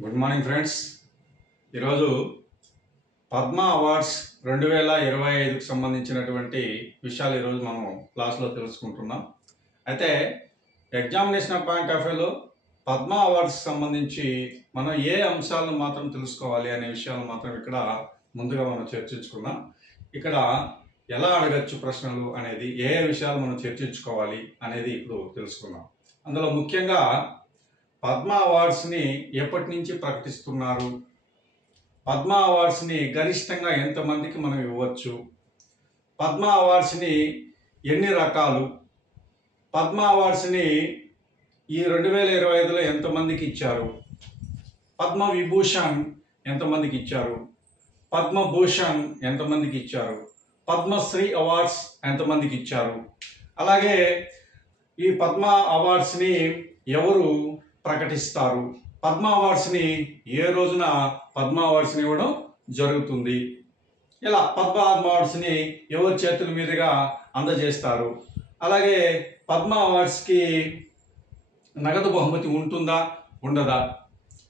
Good morning friends. ఈరోజు Padma awards 2025కు సంబంధించినటువంటి విషయాలు ఈరోజు మనం క్లాస్లో తెలుసుకుంటున్నాం. అయితే ఎగ్జామినేషన్ పాయింట్ ఆఫ్ వ్యూలో పద్మ అవార్డ్స్కి సంబంధించి మనం ఏ అంశాలను మాత్రం తెలుసుకోవాలి అనే విషయాలు మాత్రం ఇక్కడ ముందుగా మనం చర్చించుకున్నాం. ఇక్కడ ఎలా అడగచ్చు ప్రశ్నలు అనేది, ఏ విషయాలు మనం చర్చించుకోవాలి అనేది ఇప్పుడు తెలుసుకున్నాం. అందులో ముఖ్యంగా పద్మ అవార్డ్స్ని ఎప్పటి నుంచి ప్రకటిస్తున్నారు, పద్మ అవార్డ్స్ని గరిష్టంగా ఎంతమందికి మనం ఇవ్వచ్చు, పద్మ అవార్డ్స్ని ఎన్ని రకాలు, పద్మ అవార్డ్స్ని ఈ 2025లో ఎంతమందికి ఇచ్చారు, పద్మ విభూషణ్ ఎంతమందికి ఇచ్చారు, పద్మభూషణ్ ఎంతమందికి ఇచ్చారు, పద్మశ్రీ అవార్డ్స్ ఎంతమందికి ఇచ్చారు, అలాగే ఈ పద్మ అవార్డ్స్ని ఎవరు ప్రకటిస్తారు, పద్మ అవార్డ్స్ని ఏ రోజున పద్మ అవార్డ్స్ని ఇవ్వడం జరుగుతుంది, ఇలా పద్మ అవార్డ్స్ని ఎవరి చేతుల మీదుగా అందజేస్తారు, అలాగే పద్మ అవార్డ్స్కి నగదు బహుమతి ఉంటుందా ఉండదా,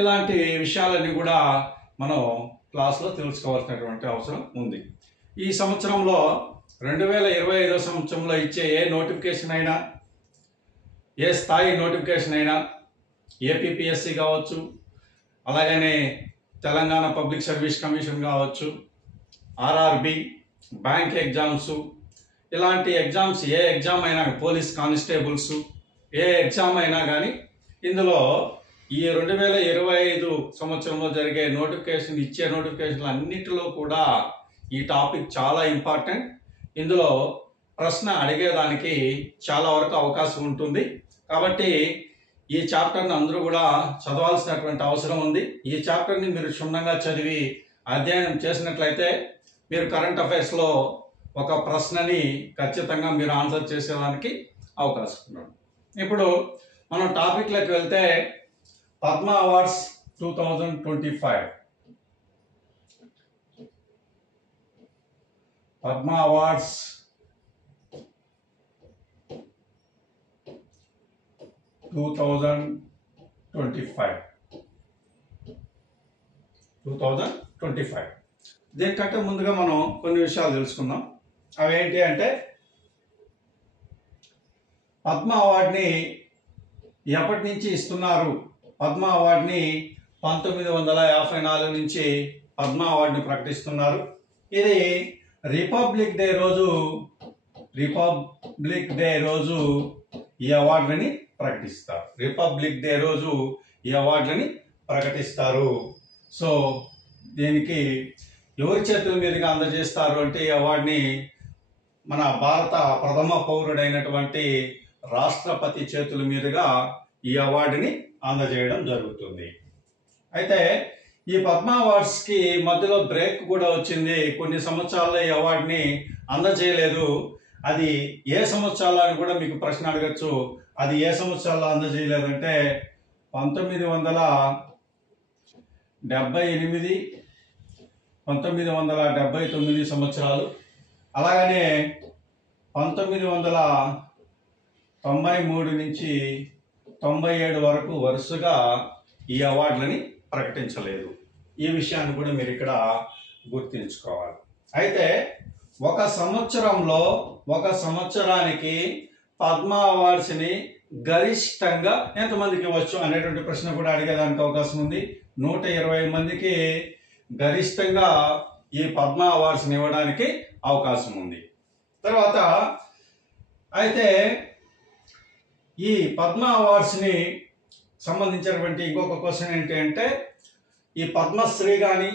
ఇలాంటి విషయాలన్నీ కూడా మనం క్లాస్లో తెలుసుకోవాల్సినటువంటి అవసరం ఉంది. ఈ సంవత్సరంలో 2025 సంవత్సరంలో ఇచ్చే ఏ నోటిఫికేషన్ అయినా, ఏ స్థాయి నోటిఫికేషన్ అయినా, ఏపీపీఎస్సి కావచ్చు, అలాగనే తెలంగాణ పబ్లిక్ సర్వీస్ కమిషన్ కావచ్చు, ఆర్ఆర్బి, బ్యాంక్ ఎగ్జామ్స్, ఇలాంటి ఎగ్జామ్స్ ఏ ఎగ్జామ్ అయినా, పోలీస్ కానిస్టేబుల్స్ ఏ ఎగ్జామ్ అయినా కానీ ఇందులో ఈ 2025 సంవత్సరంలో జరిగే నోటిఫికేషన్, ఇచ్చే నోటిఫికేషన్లు అన్నిటిలో కూడా ఈ టాపిక్ చాలా ఇంపార్టెంట్. ఇందులో ప్రశ్న అడిగేదానికి చాలా వరకు అవకాశం ఉంటుంది. కాబట్టి ఈ చాప్టర్ని అందరూ కూడా చదవాల్సినటువంటి అవసరం ఉంది. ఈ చాప్టర్ని మీరు క్షుణ్ణంగా చదివి అధ్యయనం చేసినట్లయితే మీరు కరెంట్ అఫైర్స్లో ఒక ప్రశ్నని ఖచ్చితంగా మీరు ఆన్సర్ చేసేదానికి అవకాశం ఉంది. ఇప్పుడు మనం టాపిక్లోకి వెళ్తే పద్మ అవార్డ్స్ 2025, పద్మ అవార్డ్స్ 2025. దీనికంటే ముందుగా మనం కొన్ని విషయాలు తెలుసుకుందాం. అవేంటి అంటే, పద్మ అవార్డుని ఎప్పటి నుంచి ఇస్తున్నారు? పద్మ అవార్డుని 1954 నుంచి పద్మ అవార్డుని ప్రకటిస్తున్నారు. ఇది రిపబ్లిక్ డే రోజు ఈ అవార్డులని ప్రకటిస్తారు. రిపబ్లిక్ డే రోజు ఈ అవార్డులని ప్రకటిస్తారు. సో దీనికి ఎవరి చేతుల మీదుగా అందజేస్తారు అంటే, ఈ అవార్డుని మన భారత ప్రథమ పౌరుడైనటువంటి రాష్ట్రపతి చేతుల మీదుగా ఈ అవార్డుని అందజేయడం జరుగుతుంది. అయితే ఈ పద్మ అవార్డ్స్కి మధ్యలో బ్రేక్ కూడా వచ్చింది. కొన్ని సంవత్సరాల్లో ఈ అవార్డుని అందజేయలేదు. అది ఏ సంవత్సరాలు అని కూడా మీకు ప్రశ్న అడగచ్చు. అది ఏ సంవత్సరాల్లో అందజేయలేదంటే 1978, 1979 సంవత్సరాలు, అలాగనే 1993 నుంచి 97 వరకు వరుసగా ఈ అవార్డులని ప్రకటించలేదు. ఈ విషయాన్ని కూడా మీరు ఇక్కడ గుర్తుంచుకోవాలి. అయితే ఒక సంవత్సరానికి పద్మ అవార్డ్స్ని గరిష్టంగా ఎంతమందికి ఇవ్వచ్చు అనేటువంటి ప్రశ్న కూడా అడిగేదానికి అవకాశం ఉంది. 120 మందికి గరిష్టంగా ఈ పద్మ అవార్డ్స్ని ఇవ్వడానికి అవకాశం ఉంది. తర్వాత అయితే ఈ పద్మ అవార్డ్స్ని సంబంధించినటువంటి ఇంకొక క్వశ్చన్ ఏంటి అంటే, ఈ పద్మశ్రీ కానీ,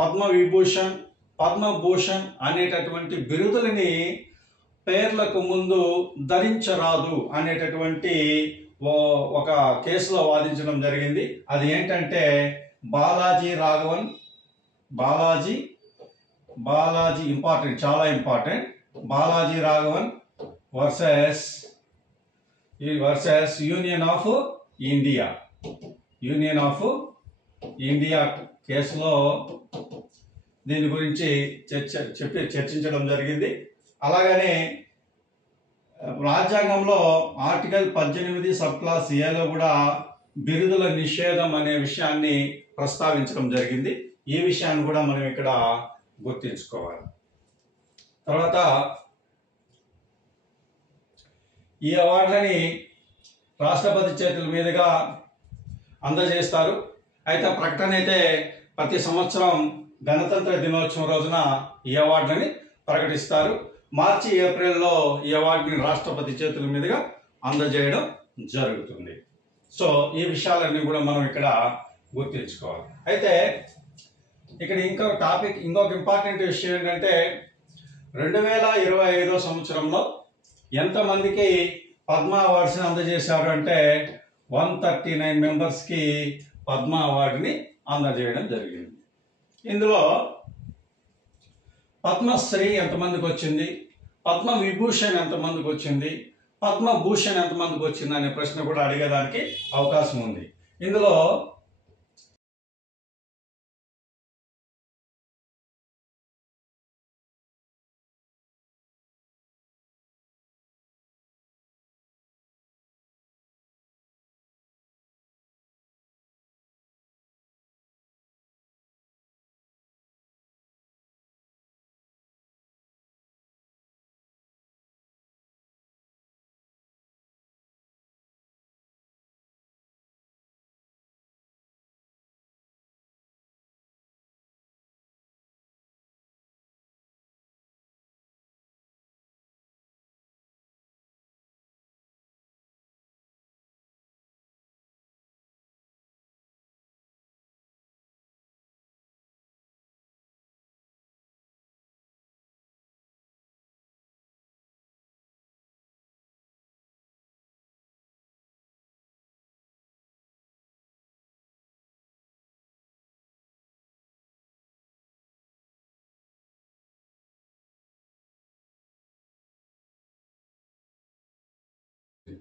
పద్మ విభూషణ్, పద్మభూషణ్ అనేటటువంటి బిరుదులని పేర్లకు ముందు ధరించరాదు అనేటటువంటి ఒక కేసులో వాదించడం జరిగింది. అది ఏంటంటే బాలాజీ ఇంపార్టెంట్, చాలా important. Balaji Raghavan versus union of India కేసులో దీని గురించి చర్చించడం జరిగింది. అలాగనే రాజ్యాంగంలో ఆర్టికల్ 18 సబ్ క్లాస్ ఏలో కూడా బిరుదుల నిషేధం అనే విషయాన్ని ప్రస్తావించడం జరిగింది. ఈ విషయాన్ని కూడా మనం ఇక్కడ గుర్తుంచుకోవాలి. తర్వాత ఈ అవార్డులని రాష్ట్రపతి చేతుల మీదుగా అందజేస్తారు. అయితే ప్రకటన అయితే ప్రతి సంవత్సరం గణతంత్ర దినోత్సవం రోజున ఈ అవార్డులని ప్రకటిస్తారు. మార్చి ఏప్రిల్లో ఈ అవార్డుని రాష్ట్రపతి చేతుల మీదుగా అందజేయడం జరుగుతుంది. సో ఈ విషయాలన్నీ కూడా మనం ఇక్కడ గుర్తుంచుకోవాలి. అయితే ఇక్కడ ఇంకొక ఇంపార్టెంట్ విషయం ఏంటంటే 2025 సంవత్సరంలో ఎంతమందికి పద్మ అవార్డ్స్ని అందజేశారు అంటే 139 మెంబర్స్కి పద్మ అవార్డుని అందజేయడం జరిగింది. ఇందులో పద్మశ్రీ ఎంతమందికి వచ్చింది, పద్మ విభూషణ్ ఎంతమందికి వచ్చింది, పద్మభూషణ్ ఎంతమందికి వచ్చింది అనే ప్రశ్న కూడా అడిగేదానికి అవకాశం ఉంది. ఇందులో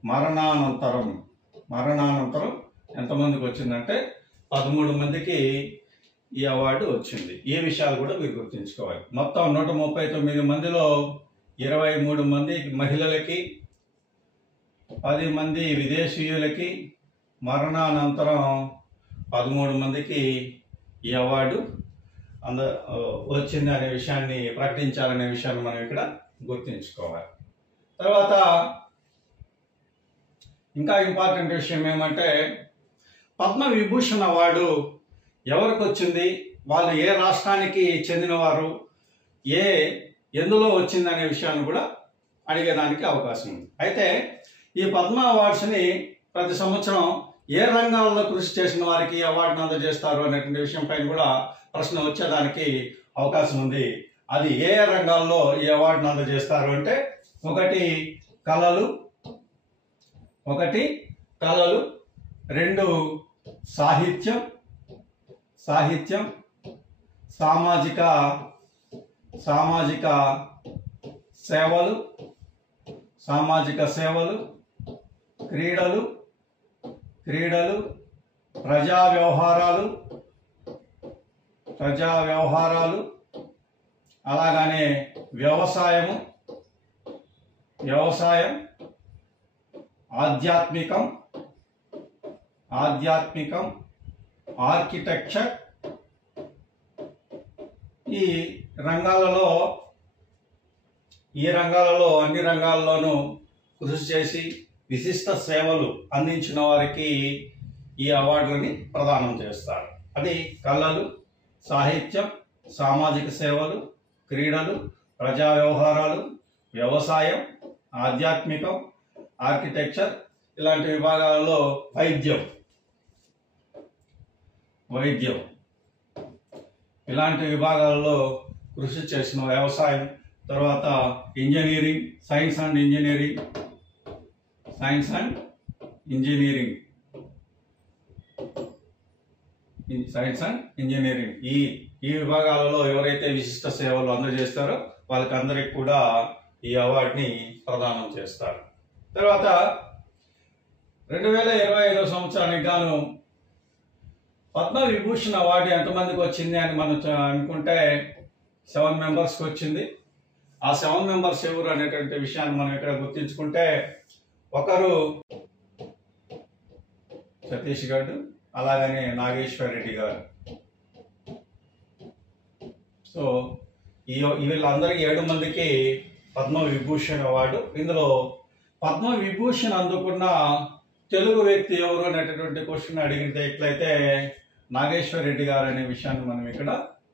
మరణానంతరం ఎంతమందికి వచ్చిందంటే 13 మందికి ఈ అవార్డు వచ్చింది. ఈ విషయాలు కూడా మీరు గుర్తుంచుకోవాలి. మొత్తం 139 మందిలో 23 మంది మహిళలకి, 10 మంది విదేశీయులకి, మరణానంతరం 13 మందికి ఈ అవార్డు వచ్చింది అనే విషయాన్ని ప్రకటించాలనే విషయాన్ని మనం ఇక్కడ గుర్తుంచుకోవాలి. తర్వాత ఇంకా ఇంపార్టెంట్ విషయం ఏమంటే పద్మ విభూషణ్ అవార్డు ఎవరికి వచ్చింది, వాళ్ళు ఏ రాష్ట్రానికి చెందినవారు, ఎందులో వచ్చింది అనే విషయాన్ని కూడా అడిగేదానికి అవకాశం ఉంది. అయితే ఈ పద్మ అవార్డ్స్ని ప్రతి సంవత్సరం ఏ రంగాల్లో కృషి చేసిన వారికి అవార్డును అందజేస్తారు అనేటువంటి విషయం పైన కూడా ప్రశ్న వచ్చేదానికి అవకాశం ఉంది. అది ఏ రంగాల్లో ఈ అవార్డును అందజేస్తారు అంటే ఒకటి కళలు, 2 సాహిత్యం, సామాజిక సేవలు, క్రీడలు, ప్రజా వ్యవహారాలు, అలాగనే వ్యవసాయం, ఆధ్యాత్మికం, ఆర్కిటెక్చర్. ఈ రంగాలలో అన్ని రంగాల్లోనూ కృషి చేసి విశిష్ట సేవలు అందించిన వారికి ఈ అవార్డులని ప్రదానం చేస్తారు. అది కళలు, సాహిత్యం, సామాజిక సేవలు, క్రీడలు, ప్రజా వ్యవహారాలు, వ్యవసాయం, ఆధ్యాత్మికం, ఆర్కిటెక్చర్ ఇలాంటి విభాగాలలో వైద్యం ఇలాంటి విభాగాల్లో కృషి చేసిన వ్యవసాయం, తర్వాత ఇంజనీరింగ్, సైన్స్ అండ్ ఇంజనీరింగ్ ఈ విభాగాలలో ఎవరైతే విశిష్ట సేవలు అందజేస్తారో వాళ్ళకందరికి కూడా ఈ అవార్డుని ప్రదానం చేస్తారు. తర్వాత 2025 సంవత్సరానికి గాను పద్మ విభూషణ్ అవార్డు ఎంతమందికి వచ్చింది అని మనం అనుకుంటే 7 మెంబర్స్కి వచ్చింది. ఆ 7 మెంబర్స్ ఎవరు అనేటువంటి విషయాన్ని మనం ఇక్కడ గుర్తించుకుంటే ఒకరు ఛత్తీస్గఢ్, అలాగనే నాగేశ్వర్ రెడ్డి గారు. సో వీళ్ళందరికీ 7 మందికి పద్మ విభూషణ్ అవార్డు. ఇందులో పద్మ విభూషణ్ అందుకున్న తెలుగు వ్యక్తి ఎవరు అనేటటువంటి క్వశ్చన్ అడిగితే ఎట్లయితే నాగేశ్వర్ రెడ్డి గారు అనే విషయాన్ని మనం ఇక్కడ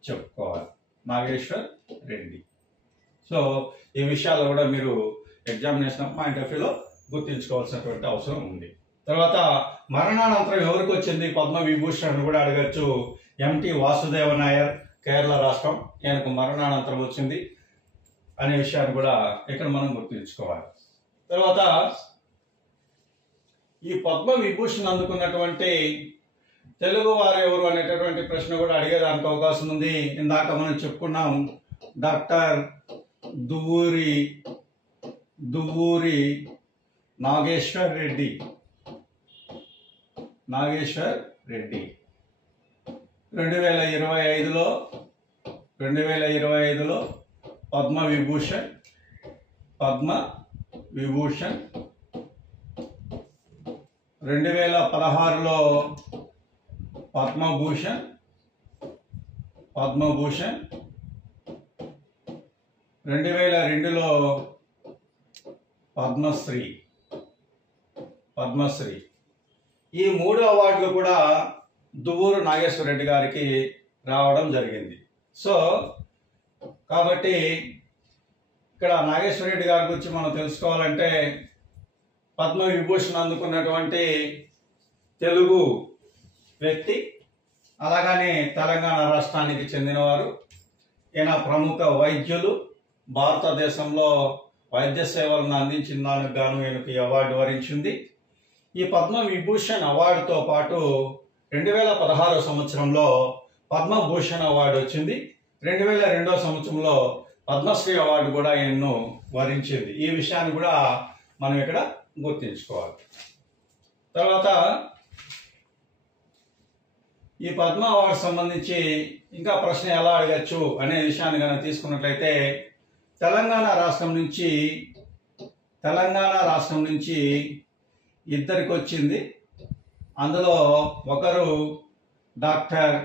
చెప్పుకోవాలి. నాగేశ్వర్ రెడ్డి. సో ఈ విషయాలు కూడా మీరు ఎగ్జామినేషన్ పాయింట్ ఆఫ్ వ్యూలో గుర్తించుకోవాల్సినటువంటి అవసరం ఉంది. తర్వాత మరణానంతరం ఎవరికి వచ్చింది పద్మ విభూషణ్ అని కూడా అడగచ్చు. ఎంటి వాసుదేవ నాయర్, కేరళ రాష్ట్రం, ఈయనకు మరణానంతరం వచ్చింది అనే విషయాన్ని కూడా ఇక్కడ మనం గుర్తుంచుకోవాలి. తర్వాత ఈ పద్మ విభూషణ్ అందుకున్నటువంటి తెలుగు వారు ఎవరు అనేటటువంటి ప్రశ్న కూడా అడిగేదానికి అవకాశం ఉంది. ఇందాక మనం చెప్పుకున్నాం డాక్టర్ దువ్వూరి నాగేశ్వర్ రెడ్డి. 2025లో పద్మ విభూషణ్ 2016లో పద్మభూషణ్ 2002లో పద్మశ్రీ. ఈ 3 అవార్డులు కూడా దువ్వూరు నాగేశ్వర రెడ్డి గారికి రావడం జరిగింది. సో కాబట్టి ఇక్కడ నాగేశ్వర రెడ్డి గారి గురించి మనం తెలుసుకోవాలంటే పద్మ విభూషణ్ అందుకున్నటువంటి తెలుగు వ్యక్తి, అలాగనే తెలంగాణ రాష్ట్రానికి చెందినవారు. ఈయన ప్రముఖ వైద్యులు, భారతదేశంలో వైద్య సేవలను అందించిన దానికి గాను ఈయనకు ఈ అవార్డు వరించింది. ఈ పద్మ విభూషణ్ అవార్డుతో పాటు 2016 సంవత్సరంలో పద్మభూషణ్ అవార్డు వచ్చింది. 2002 సంవత్సరంలో పద్మశ్రీ అవార్డు కూడా ఈయన్ను వరించింది. ఈ విషయాన్ని కూడా మనం ఇక్కడ గుర్తుంచుకోవాలి. తర్వాత ఈ పద్మ అవార్డు సంబంధించి ఇంకా ప్రశ్న ఎలా అడగచ్చు అనే విషయాన్ని కనుక తీసుకున్నట్లయితే తెలంగాణ రాష్ట్రం నుంచి ఇద్దరికి వచ్చింది. అందులో ఒకరు డాక్టర్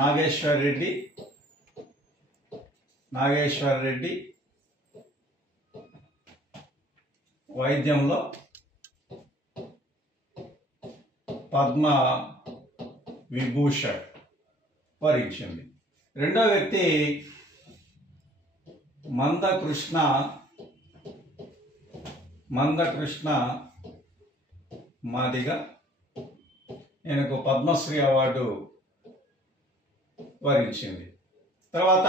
నాగేశ్వర్ రెడ్డి వైద్యంలో పద్మ విభూషణ్ వరించింది. రెండో వ్యక్తి మందకృష్ణ మాదిగ, ఈయనకు పద్మశ్రీ అవార్డు వరించింది. తర్వాత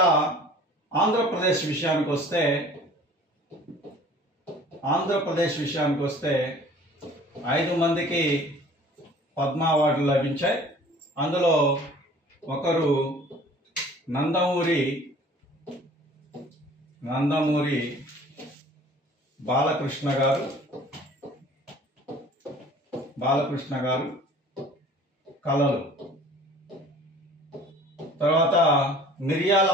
ఆంధ్రప్రదేశ్ విషయానికి వస్తే 5 మందికి పద్మ అవార్డులు లభించాయి. అందులో ఒకరు నందమూరి బాలకృష్ణ గారు కళలు. తర్వాత మిరియాల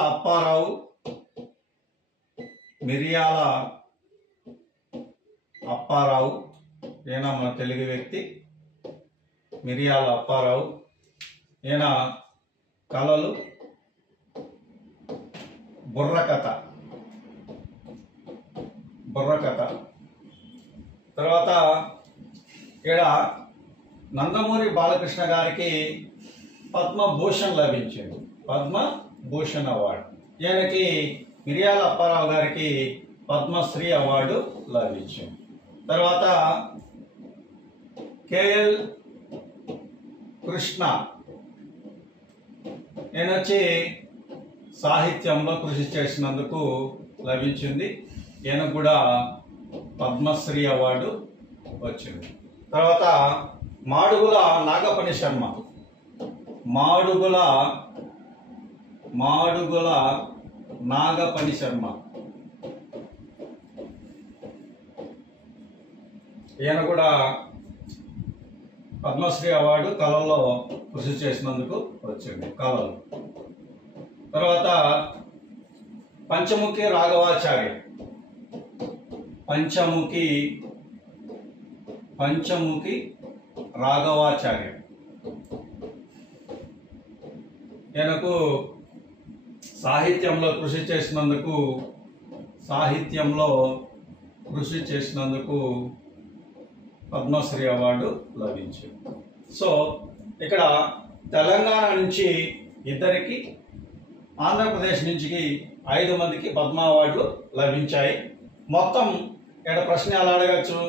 అప్పారావు, ఈయన మన తెలుగు వ్యక్తి. మిరియాల అప్పారావు, ఈయన కళలు, బుర్రకథ. తర్వాత ఇక్కడ నందమూరి బాలకృష్ణ గారికి పద్మభూషణ్ లభించింది, పద్మభూషణ్ అవార్డు. ఈయనకి మిరియాల అప్పారావు గారికి పద్మశ్రీ అవార్డు లభించింది. తర్వాత కేఎల్ కృష్ణ, ఈయన వచ్చి సాహిత్యంలో కృషి చేసినందుకు లభించింది. ఈయన కూడా పద్మశ్రీ అవార్డు వచ్చింది. తర్వాత మాడుగుల నాగపని శర్మ, ఈయన కూడా పద్మశ్రీ అవార్డు కళల్లో కృషి చేసినందుకు వచ్చింది, కళలు. తర్వాత పంచముఖి రాఘవాచార్య, రాఘవాచార్య. ఈయనకు సాహిత్యంలో కృషి చేసినందుకు పద్మశ్రీ అవార్డు లభించింది. సో ఇక్కడ తెలంగాణ నుంచి ఇద్దరికి, ఆంధ్రప్రదేశ్ నుంచి 5 మందికి పద్మ అవార్డులు లభించాయి. మొత్తం ఇక్కడ ప్రశ్న ఎలా అడగచ్చు,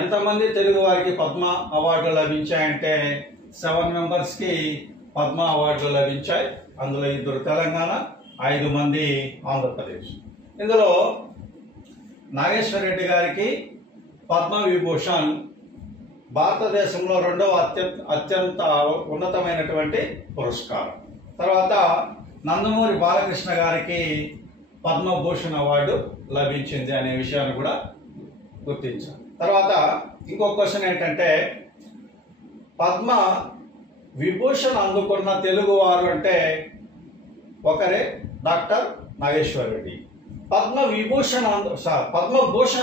ఎంతమంది తెలుగు వారికి పద్మ అవార్డులు లభించాయంటే 7 మెంబర్స్కి పద్మ అవార్డులు లభించాయి. అందులో 2 తెలంగాణ, 5 మంది ఆంధ్రప్రదేశ్. ఇందులో నాగేశ్వర రెడ్డి గారికి పద్మ విభూషణ్ భారతదేశంలో 2వ అత్యంత ఉన్నతమైనటువంటి పురస్కారం. తర్వాత నందమూరి బాలకృష్ణ గారికి పద్మభూషణ్ అవార్డు లభించింది అనే విషయాన్ని కూడా గుర్తించాం. తర్వాత ఇంకో క్వశ్చన్ ఏంటంటే, పద్మ విభూషణ్ అందుకున్న తెలుగువారు అంటే ఒకరే, డాక్టర్ నాగేశ్వర రెడ్డి. పద్మభూషణ్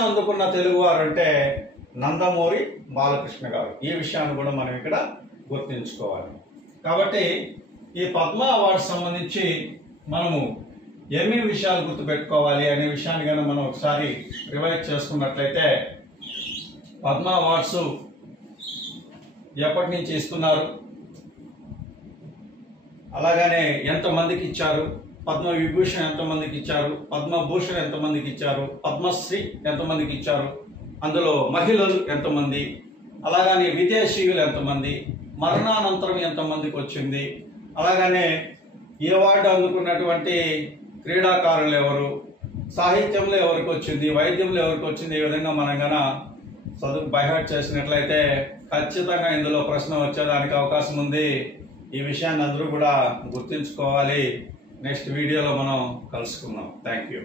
అందుకున్న తెలుగువారు అంటే నందమూరి బాలకృష్ణ గారు. ఈ విషయాన్ని కూడా మనం ఇక్కడ గుర్తుంచుకోవాలి. కాబట్టి ఈ పద్మ అవార్డు సంబంధించి మనము ఏమేమి విషయాలు గుర్తుపెట్టుకోవాలి అనే విషయాన్ని కనుక మనం ఒకసారి రివైజ్ చేసుకున్నట్లయితే, పద్మ అవార్డ్స్ ఎప్పటి నుంచి ఇస్తున్నారు, అలాగనే ఎంతమందికి ఇచ్చారు, పద్మ విభూషణ్ ఎంతమందికి ఇచ్చారు, పద్మభూషణ్ ఎంతమందికి ఇచ్చారు, పద్మశ్రీ ఎంతమందికి ఇచ్చారు, అందులో మహిళలు ఎంతమంది, అలాగనే విదేశీయులు ఎంతమంది, మరణానంతరం ఎంతమందికి వచ్చింది, అలాగనే ఈ అవార్డు అందుకున్నటువంటి క్రీడాకారులు ఎవరు, సాహిత్యంలో ఎవరికి వచ్చింది, వైద్యంలో ఎవరికి వచ్చింది, ఈ విధంగా మనం కనుక చదువు బైహార్ట్ చేసినట్లయితే ఖచ్చితంగా ఇందులో ప్రశ్న వచ్చేదానికి అవకాశం ఉంది. ఈ విషయాన్ని అందరూ కూడా గుర్తుంచుకోవాలి. నెక్స్ట్ వీడియోలో మనం కలుసుకుందాం. Thank you.